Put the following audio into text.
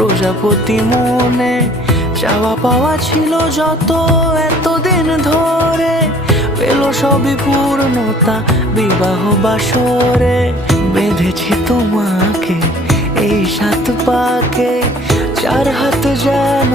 প্রজাপতি মনে চাওয়া পাওয়া ছিল যত এতদিন ধরে, পেল সবই পূর্ণতা বিবাহ বাসরে। বেঁধেছি তোমাকে এই 7 পাকে, 4 হাত যেন